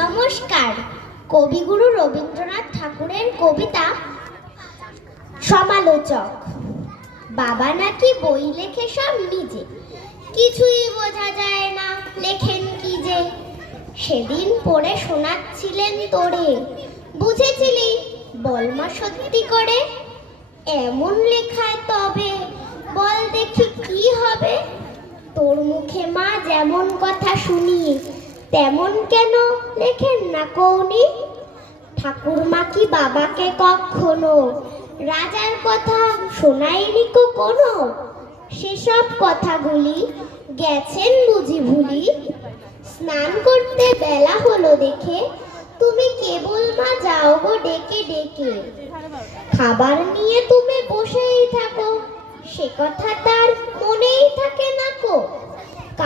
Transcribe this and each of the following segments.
নমস্কার। কবিগুরু রবীন্দ্রনাথ ঠাকুরের কবিতা সমালোচক। বাবা নাকি বই লেখে সব নিজে। কিছুই বোঝা যায় না, লেখেন কি যে? সেদিন পড়ে শোনাচ্ছিলেন তোরে। বুঝেছিলি বলমা সত্যি করে। এমন লেখায় তবে বল দেখি কি হবে? তোর মুখে মা যেমন কথা শুনি, তেমন কেন লেখেন না কৌনি? ঠাকুরমা কি বাবাকে কখনো রাজার কথা শোনায়নি কো কোনো সেসব কথাগুলি গেছেন বুঝি ভুলি? স্নান করতে বেলা হলো দেখে, তুমি কেবল মা যাও গো ডেকে ডেকে। খাবার নিয়ে তুমি বসেই থাকো, সে কথা তার মনেই থাকে না কো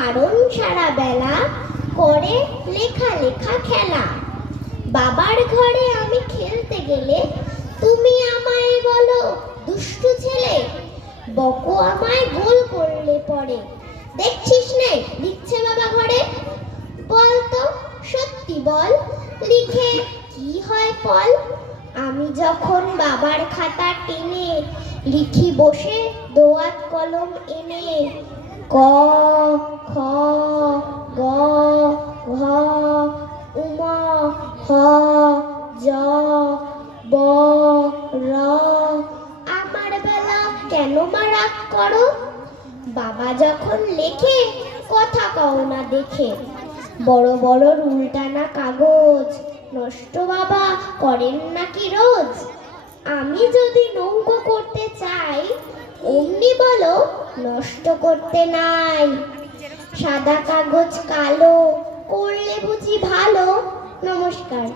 কারণ সারা বেলা করে লেখা লেখা খেলা। বাবার ঘরে আমি খেলতে গেলে তুমি আমায় বলো, দুষ্টু ছেলে, বকো আমায় গোল করলে পরে। দেখছিস নে লিখছে বাবা ঘরে। বল তো, সত্যি বল, লিখে কি হয় ফল আমি যখন বাবার খাতা টেনে লিখি বসে, দোয়াত কলম এনে ক, খ, গ, ঘ, উম, হ, জ, ব, র। আমার বেলা কেন মারাক করো? বাবা যখন লেখে, কথা কও না দেখে। বড় বড় রুল টানা কাগজ, নষ্ট বাবা করেন নাকি রোজ? আমি যদি নৌকো করতে চাই, অমনি বলো নষ্ট করতে নাই। সাদা কাগজ কালো করলে বুঝি ভালো। নমস্কার।